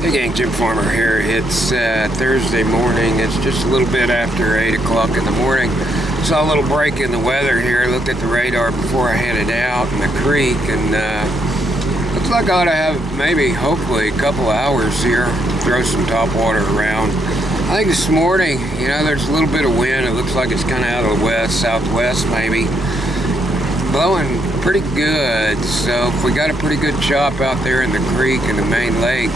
Hey gang, Jim Farmer here. It's Thursday morning. It's just a little bit after 8 o'clock in the morning. Saw a little break in the weather here. Looked at the radar before I headed out in the creek, and looks like I ought to have maybe, hopefully, a couple hours here to throw some top water around. I think this morning, there's a little bit of wind. It looks like it's kind of out of the west, southwest maybe. Blowing pretty good, so if we got a pretty good chop out there in the creek and the main lake,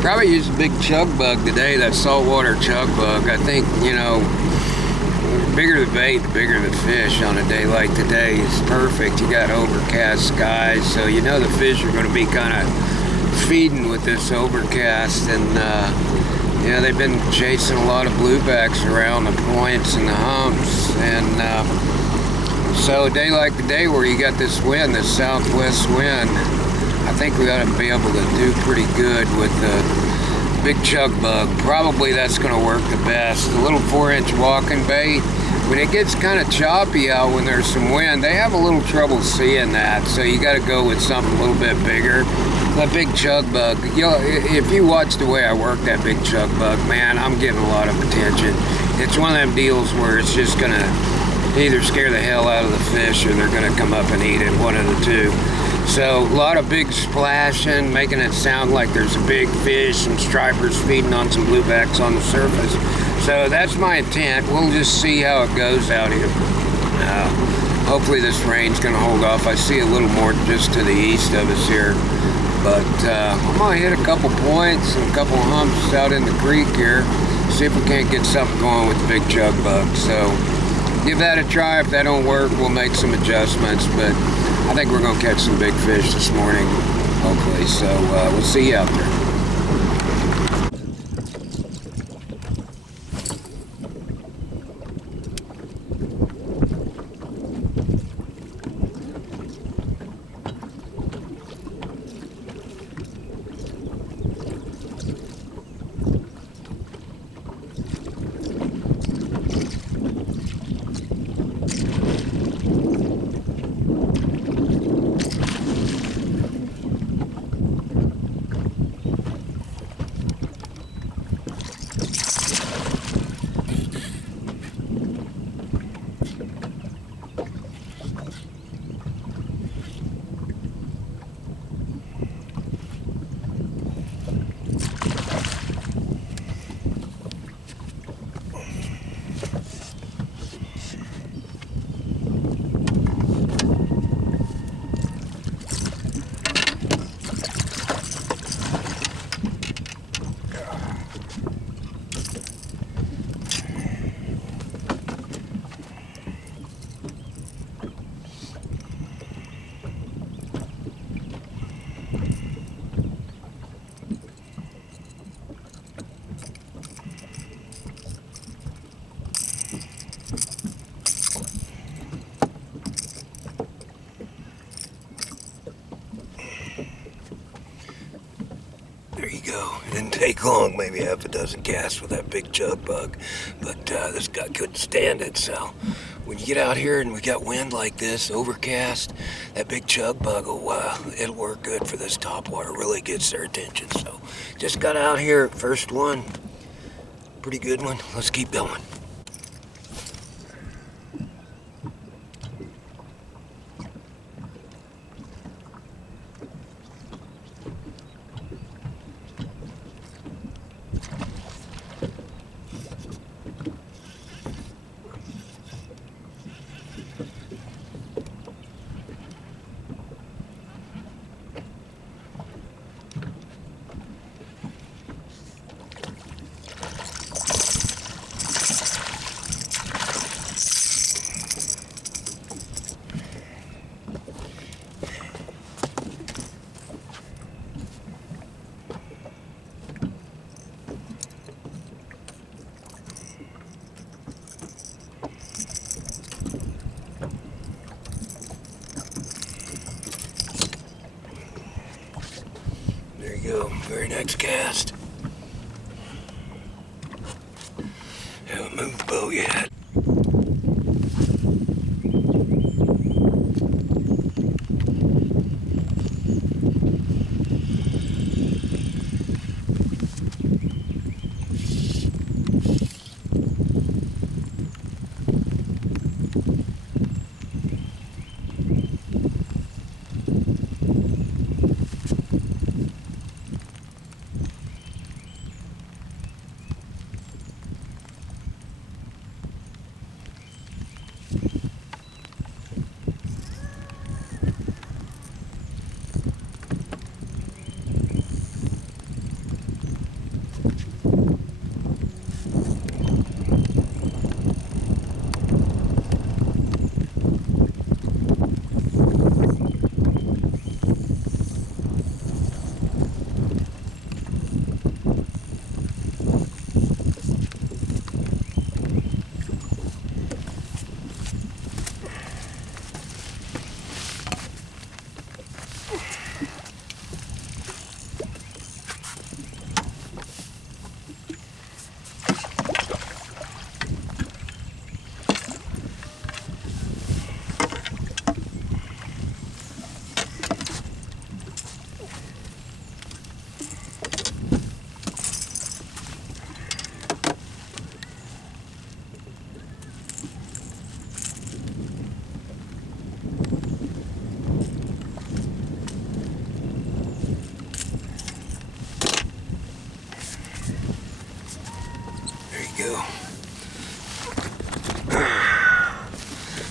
probably use a big chug bug today, that saltwater chug bug. I think, the bigger the bait, the bigger the fish on a day like today is perfect. You got overcast skies, so the fish are going to be kind of feeding with this overcast, and they've been chasing a lot of bluebacks around the points and the humps, and so a day like today where you got this wind, this southwest wind, I think we ought to be able to do pretty good with the big chug bug. Probably that's going to work the best. The little 4-inch walking bait, when it gets kind of choppy out when there's some wind, they have a little trouble seeing that, so you got to go with something a little bit bigger. That big chug bug, if you watch the way I work that big chug bug, man, I'm getting a lot of attention. It's one of them deals where it's just going to either scare the hell out of the fish or they're going to come up and eat it, one of the two. So a lot of big splashing, making it sound like there's a big fish, some stripers feeding on some bluebacks on the surface. So that's my intent. We'll just see how it goes out here. Hopefully this rain's going to hold off. I see a little more just to the east of us here. But I'm going to hit a couple points and a couple humps out in the creek here. See if we can't get something going with the big chug bug. So give that a try. If that don't work, we'll make some adjustments, but I think we're going to catch some big fish this morning, hopefully, so we'll see you out there. There you go. It didn't take long, maybe half a dozen casts with that big chug bug, but this guy couldn't stand it. So when you get out here and we got wind like this, overcast, that big chug bug, it'll work good for this topwater. Really gets their attention. So just got out here, first one, pretty good one. Let's keep going. Go, very next cast. Haven't moved the boat yet.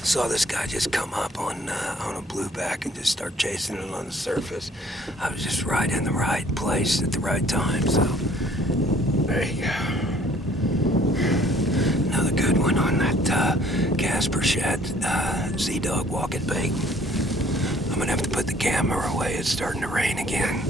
Saw this guy just come up on a blueback and just start chasing it on the surface. I was just right in the right place at the right time, so there you go. Another good one on that Casper Shad Z-Dog walking bait. I'm gonna have to put the camera away. It's starting to rain again.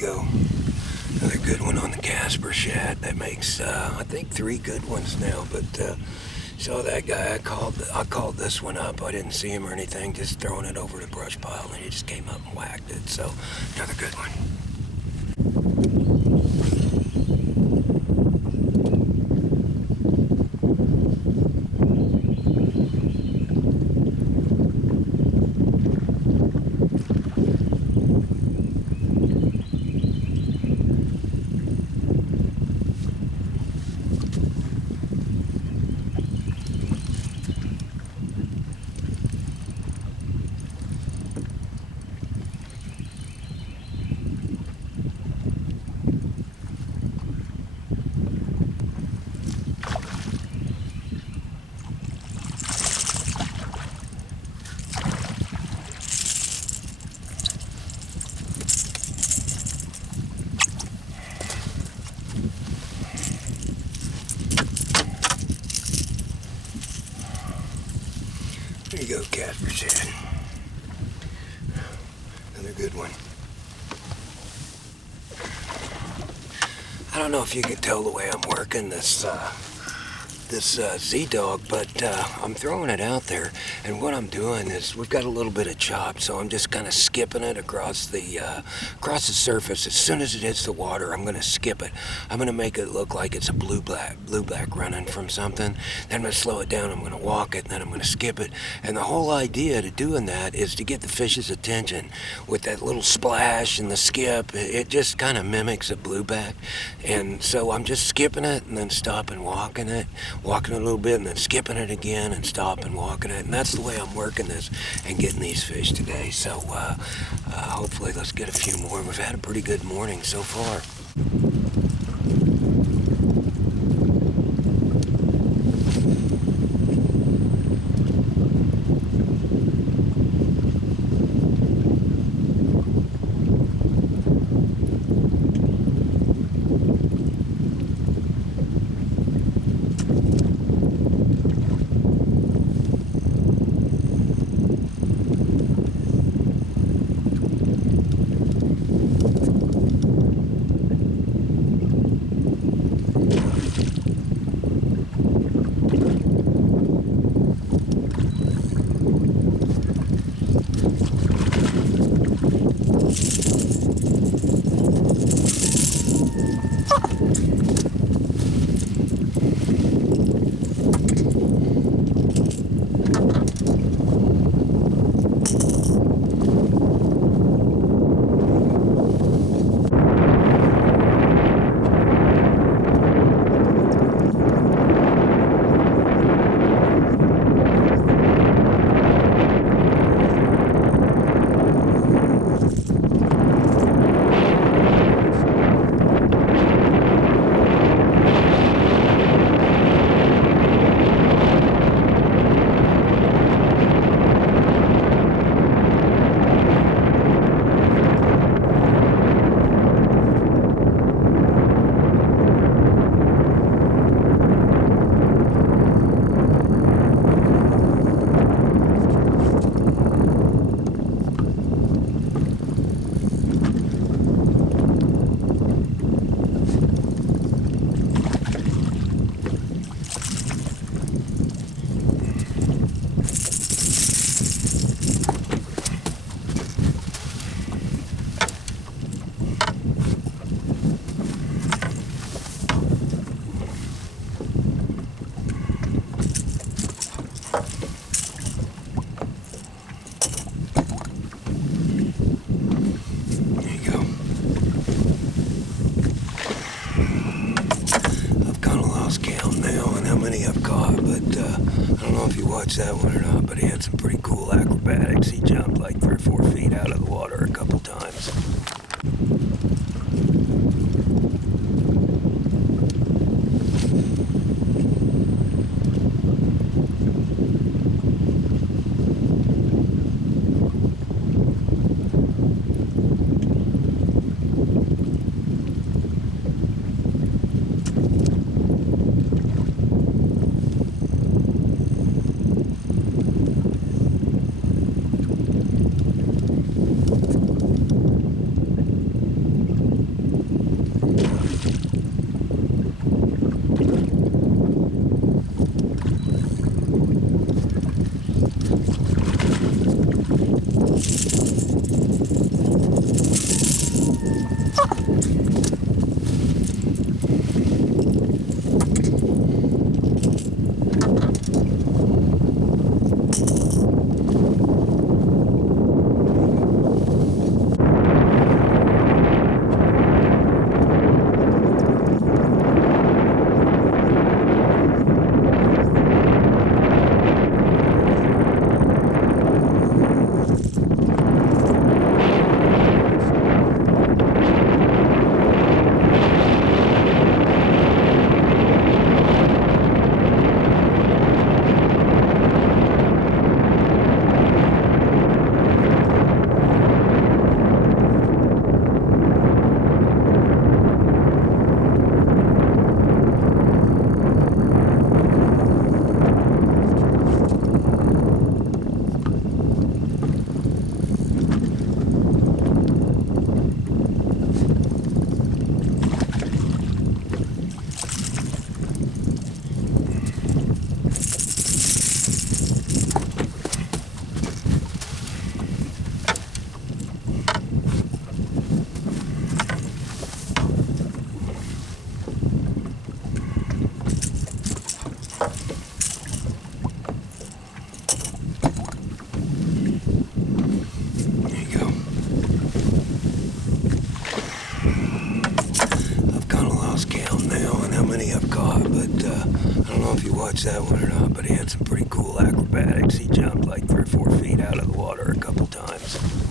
Go. Another good one on the Casper Shad. That makes I think 3 good ones now. But saw that guy. I called this one up. I didn't see him or anything. Just throwing it over the brush pile, and he just came up and whacked it. So another good one. There you go, Casper Shad. Another good one. I don't know if you can tell the way I'm working this Z-Dog, but I'm throwing it out there, and what I'm doing is we've got a little bit of chop, so I'm just kind of skipping it across the surface. As soon as it hits the water, I'm going to skip it. I'm going to make it look like it's a blueback running from something. Then I'm going to slow it down. I'm going to walk it, and then I'm going to skip it. And the whole idea to doing that is to get the fish's attention with that little splash and the skip. It just kind of mimics a blueback, and so I'm just skipping it and then stopping, walking it a little bit, and then skipping it again and stopping, walking it. And that's the way I'm working this and getting these fish today. So hopefully let's get a few more. We've had a pretty good morning so far. I've caught, but I don't know if you watched that one or not, but he had some pretty cool acrobatics. He jumped like 3 or 4 feet out of the water a couple times. I don't know if you watched that one or not, but he had some pretty cool acrobatics. He jumped like 3 or 4 feet out of the water a couple times.